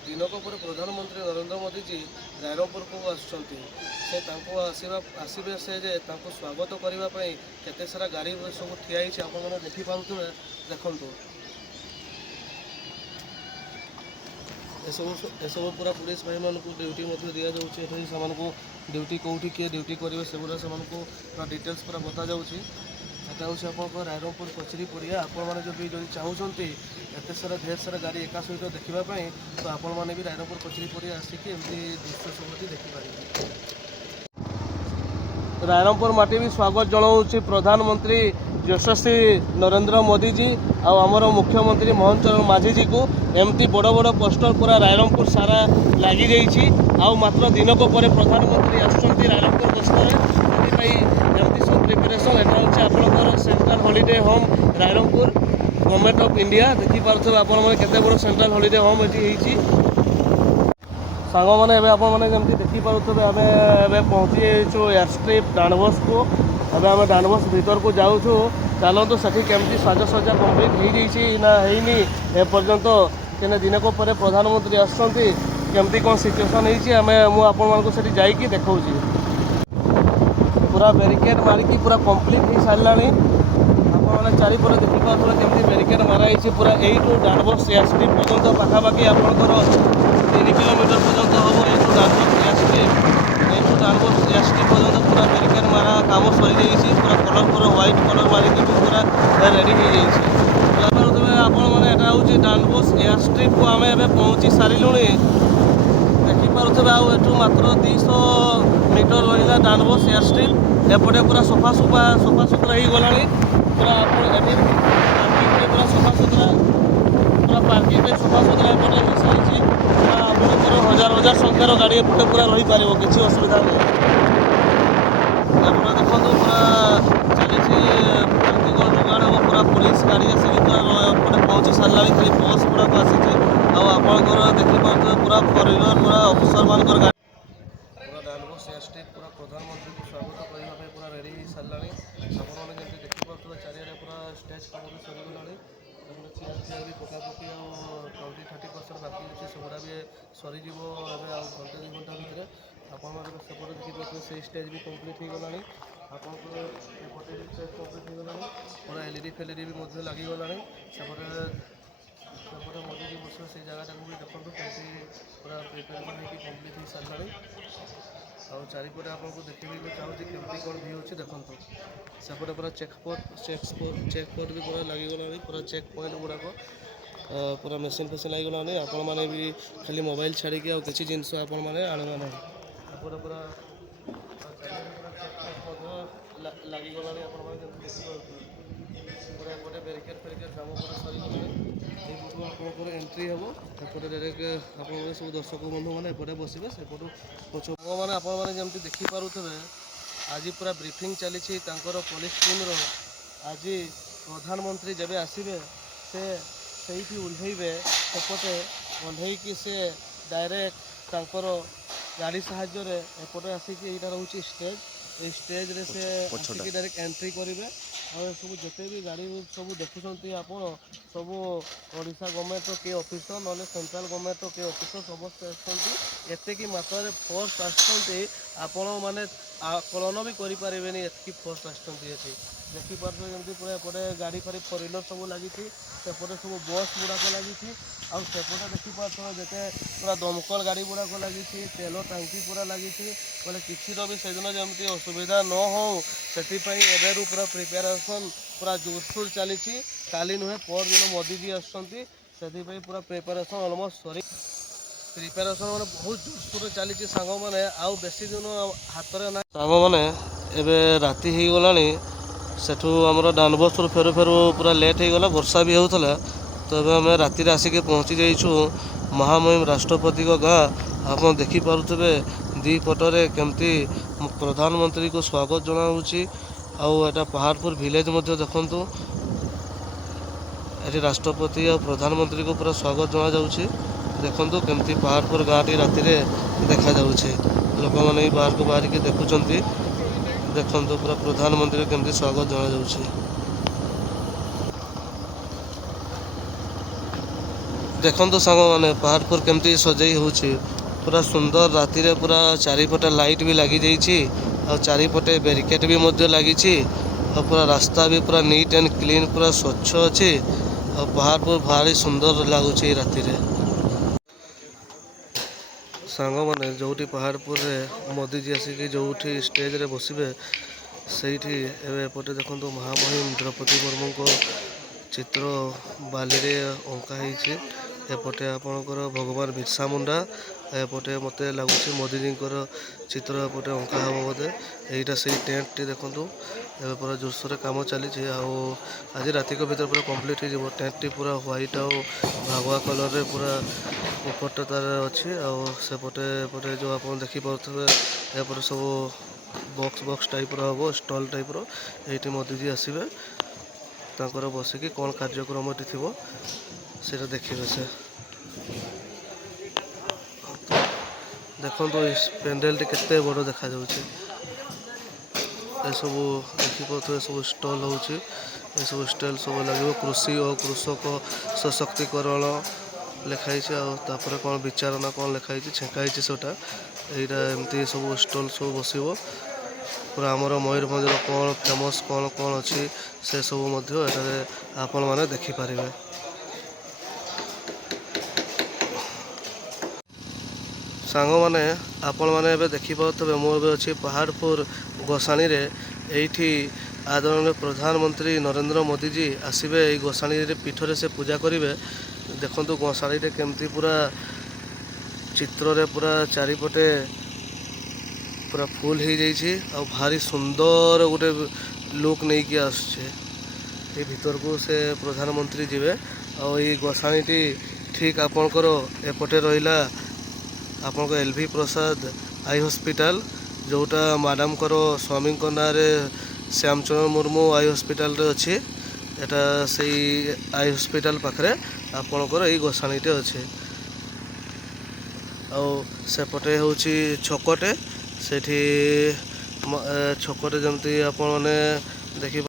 दिनक पर प्रधानमंत्री नरेंद्र मोदी जी रायरंगपुर को आसुँच से आसवे से स्वागत करने केते सारा गाड़ी सब ठिया आप देखिपे देखु एसबू पूरा पुलिस भाई मान ड्यूटी दि जाऊँगी से ड्यूटी कौटी किए ड्यूटी करेंगे सेगुड़ा से पूरा डिटेल्स पूरा बता जाऊँगी एटा हूँ आप रायरंगपुर कचेरी पड़िया आपण मैंने चाहते एत सारा ढेर सारा गाड़ी एका सहित देखापी तो आपण मैंने भी रायरंगपुर कचेरी पड़िया आसिकी एमती दृश्य सब देखिपारे। रायरंगपुर माटी भी स्वागत जनाऊँ प्रधानमंत्री यशस्वी नरेंद्र मोदी जी आमर मुख्यमंत्री मोहन चरण माझी जी को एमती बड़ बड़ पोस्टर पूरा रायरंगपुर सारा लगी जाइए मात्र दिनक पर प्रधानमंत्री आसुँच रायरंगपुर गस्तर एमती सब प्रिपेरेसन एटा हूँ आपंकर central holiday home Rairangpur government of India देखिपे आपते बड़ सेंट्रल हॉलिडे होम ये सांग मैंने आपने देखिपे आम पहुँची एयरस्ट्रिप डांडबोस को आम डांडबोस भीतर को जाऊँ चलतु से केमती साजसज्जा कम्प्लीट होना है एपर्यंत के दिनक पर प्रधानमंत्री आसुँच केमती कौन सिचुएसन होती जाकि देखा पूरा बैरिकेड मारिकी पूरा कंप्लीट हो सारा आपने चारिपटे देखिपे केमती बैरिकेड माराई पूरा यू डांडबोस एयरस्ट्रिप पर्यटन पाखापाखि आपंकर 3 किलोमीटर पर्यंत हम यू डांडबोस एयरस्ट्रिप पर्यटन पूरा बैरिकेड मारा काम सरी जाइए पूरा कलर पूरा व्हाइट कलर मारिकी पूरा रेडी हो जाइए आपने यहाँ हूँ डांडबोस एयरस्ट्रिप को आम ए पहुँची सारूँ देखिपे आठू मात्र 200 मीटर रहा डांडबोस एयरस्ट्रिप एपटे पूरा सफा सुतरा हो गला पूरा पूरा सफा सुतरा पूरा पार्किंग सफा सुतरा एपटे मिसाई पूरा आपंकर हजार हजार संख्यार गाड़ी एपटे पूरा रही पार किसी असुविधा नहीं एपटे देखो पूरा चली जुगाड़ हम पूरा पुलिस गाड़ी आसिक पूरा एपटे पहुँची सारा खाली बस गुड़ाक आसी आपंकर देखिपे पूरा फॉरेनर पूरा अफिसर मान गाड़ी पूरा डांडबोस एयरस्ट्रिप पूरा प्रधानमंत्री को स्वागत करने पूरा रेडी हो सारा आपने जमी देखिपे चारिड़े पूरा स्टेज काम भी सरीगला चेयर चेयर भी पकापकी 20-30% बाकी अच्छे सेगुड़ा भी सरीज घंटे 2 घंटा भितर आपटे देखिपे से स्टेज भी कम्प्लीट हो गला आपटे भी स्टेज कम्प्लीट हो गला पूरा एलईडी फेलईडी भी लगिगला सेपटे मोदी जी बस से जगह भी देखो कैसे पूरा प्रिपेरेसन हो कम्प्लीट हो सारा और चारिपटे आपको देखिए चाहूँगी केमती कौन भी अच्छे देखो सेपटे पूरा चेकपोस्ट भी पूरा लगिगला पूरा चेक पॉइंट गुड़ाक पूरा मेसीन फेसीन लगिगला आपण मैंने भी खाली मोबाइल छाड़ी किसी जिनस आपण मैंने आणवा ना सेपटे पूरा लगिगला पूरा एपटे बैरिकेड फेरिकेड काम पूरा सरीगला आपंकर एंट्री हम एपटे डायरेक्ट आप सब दर्शक बंधु मैंने एपटे बसवे सेपटू पछ मैंने आपमती देखिपे आज पूरा ब्रीफिंग चली पुलिस टीम आज प्रधानमंत्री जब आसवे से ओह्लैबे सेपटे ओह्लैकी से डायरेक्ट गाड़ी साहाय्य एपटे आसिक यहाँ रोचे स्टेज रे से डायरेक्ट एंट्री करेंगे और सब जिते भी गाड़ी सब देखुंत आप सब ओडिशा गवर्नमेंट किए ऑफिसर ना सेंट्रल गवर्नमेंट किए ऑफिसर समस्त एतिकी मात्रा फोर्स आपण मैंने आकलन भी करें एतिकी फोर्स आसती देखिपार जमी पूरा एपटे गाड़ी फाड़ी फॉरेनर सब लगी सेपटे सब बस गुड़ाक लगी सेपटे देखिपार जिते पूरा दमकल गाड़ी गुड़ाक लगी तेल टांकी पूरा लगी बोले किसी भी सेदिन जमी असुविधा न हो से पूरा प्रिपेरेसन पूरा जोरसोर चली काली नुहे पर दिन मोदी जी आसुँच से पूरा प्रिपेरेसन अलमोस्ट सरी प्रिपेरेसन मैंने बहुत जोरसोर चली सांग मैंने आउ बेसी दिन हाथ में ना सांग मैंने एवं राति हो गला सेठू आम डांडबोस फेरू फेरू पूरा लेट हो गला वर्षा भी होता तो आम राति आसिक पहुँची जाइछू महामहिम राष्ट्रपति गाँ आप देखिपे दी पटरे केमती प्रधानमंत्री को स्वागत जनाऊँगी आटा पहाड़पुर विलेज देखु ये राष्ट्रपति और प्रधानमंत्री को पूरा स्वागत जना जाऊँगी देखु केमती पहाड़पुर गाँव टी राति देखा जाऊँगी लोक मैंने बाहर को बाहर के देखुं देखु पूरा प्रधानमंत्री केमती स्वागत जना जाऊँगी ଦେଖନ୍ତୁ ସାଙ୍ଗମାନେ ପାହାଡ଼ପୁର କେମିତି ସଜେଇ ହେଉଛି ପୁରା ସୁନ୍ଦର ରାତିରେ ପୁରା ଚାରିପଟେ ଲାଇଟ୍ ବି ଲାଗିଯାଇଛି ଆଉ ଚାରିପଟେ ବ୍ୟାରିକେଡ୍ ବି ମଧ୍ୟ ଲାଗିଛି ଆଉ ପୁରା ରାସ୍ତା ବି ପୁରା ନିଟ୍ ଆଣ୍ଡ କ୍ଲିନ୍ ପୁରା ସ୍ୱଚ୍ଛ ଅଛି ଆଉ ପାହାଡ଼ପୁର ଭାରି ସୁନ୍ଦର ଲାଗୁଛି ଏଇ ରାତିରେ। ସାଙ୍ଗମାନେ ଯେଉଁଠି ପାହାଡ଼ପୁରରେ ମୋଦିଜୀ ଆସିକି ଯେଉଁଠି ଷ୍ଟେଜରେ ବସିବେ ସେଇଠି ଏବେ ଏପଟେ ଦେଖନ୍ତୁ ମହାମହିମ ଦ୍ରୌପଦୀ ମୁର୍ମୁଙ୍କ ଚିତ୍ର ବାଲିରେ ଅଙ୍କା ହେଇଛି। ଏପଟେ ଆପଣଙ୍କର ଭଗବାନ ବିର୍ସା ମୁଣ୍ଡା ଏପଟେ ମୋତେ ଲାଗୁଛି ମୋଦିଜୀଙ୍କର ଚିତ୍ର ଏପଟେ ଅଙ୍କା ହେବ ବୋଧେ। ଏଇଟା ସେଇ ଟେଣ୍ଟଟି ଦେଖନ୍ତୁ ଏବେ ପୁରା ଜୋରସୋରରେ କାମ ଚାଲିଛି ଆଉ ଆଜି ରାତିକ ଭିତରେ ପୁରା କମ୍ପ୍ଲିଟ୍ ହେଇଯିବ। ଟେଣ୍ଟଟି ପୁରା ହ୍ୱାଇଟ୍ ଆଉ ଭାଗୁଆ କଲରରେ ପୁରା ଉପରଟା ତାର ଅଛି ଆଉ ସେପଟେ ଏପଟେ ଯେଉଁ ଆପଣ ଦେଖିପାରୁଥିବେ ଏପଟେ ସବୁ ବକ୍ସ ଟାଇପ୍ର ହେବ ଷ୍ଟଲ୍ ଟାଇପ୍ର। ଏଇଠି ମୋଦିଜୀ ଆସିବେ ତାଙ୍କର ବସିକି କ'ଣ କାର୍ଯ୍ୟକ୍ରମ ଏଠି ଥିବ ସେଇଟା ଦେଖିବେ ସେ। ଦେଖନ୍ତୁ ଏଇ ପେଣ୍ଡେଲଟି କେତେ ବଡ଼ ଦେଖାଯାଉଛି। ଏସବୁ ଦେଖିପାରୁଥିବେ ସବୁ ଷ୍ଟଲ୍ ହେଉଛି ଏସବୁ ଷ୍ଟଲ୍ ସବୁ ଲାଗିବ କୃଷି ଓ କୃଷକ ସଶକ୍ତିକରଣ ଲେଖା ହେଇଛି ଆଉ ତାପରେ କ'ଣ ବିଚାର ନା କ'ଣ ଲେଖା ହେଇଛି ଛେଙ୍କା ହେଇଛି ସେଇଟା। ଏଇଟା ଏମିତି ସବୁ ଷ୍ଟଲ୍ ସବୁ ବସିବ ପୁରା ଆମର ମୟୂରଭଞ୍ଜର କ'ଣ ଫେମସ୍ କ'ଣ କ'ଣ ଅଛି ସେସବୁ ମଧ୍ୟ ଏଠାରେ ଆପଣମାନେ ଦେଖିପାରିବେ। ସାଙ୍ଗମାନେ ଆପଣମାନେ ଏବେ ଦେଖିପାରୁଥିବେ ମୁଁ ଏବେ ଅଛି ପାହାଡ଼ପୁର ଗୋସାଣୀରେ। ଏଇଠି ଆଦରଣୀୟ ପ୍ରଧାନମନ୍ତ୍ରୀ ନରେନ୍ଦ୍ର ମୋଦିଜୀ ଆସିବେ ଏଇ ଗୋସାଣୀରେ ପୀଠରେ ସେ ପୂଜା କରିବେ। ଦେଖନ୍ତୁ ଗୋସାଣୀରେ କେମିତି ପୁରା ଚିତ୍ରରେ ପୁରା ଚାରିପଟେ ପୁରା ଫୁଲ୍ ହେଇଯାଇଛି ଆଉ ଭାରି ସୁନ୍ଦର ଗୋଟେ ଲୁକ୍ ନେଇକି ଆସୁଛି। ଏଇ ଭିତରକୁ ସେ ପ୍ରଧାନମନ୍ତ୍ରୀ ଯିବେ ଆଉ ଏଇ ଗୋସାଣୀଟି ଠିକ୍ ଆପଣଙ୍କର ଏପଟେ ରହିଲା ଆପଣଙ୍କ LV ପ୍ରସାଦ ଆଇ ହସ୍ପିଟାଲ ଯେଉଁଟା ମ୍ୟାଡ଼ାମଙ୍କର ସ୍ୱାମୀଙ୍କ ନାଁରେ ଶ୍ୟାମଚନ୍ଦ୍ର ମୁର୍ମୁ ଆଇ ହସ୍ପିଟାଲରେ ଅଛି। ଏଟା ସେଇ ଆଇ ହସ୍ପିଟାଲ ପାଖରେ ଆପଣଙ୍କର ଏଇ ଗୋସାଣୀଟେ ଅଛି ଆଉ ସେପଟେ ହେଉଛି ଛକଟେ। ସେଠି ଛକଟେ ଯେମିତି ଆପଣମାନେ ଦେଖିପାରୁଥିବେ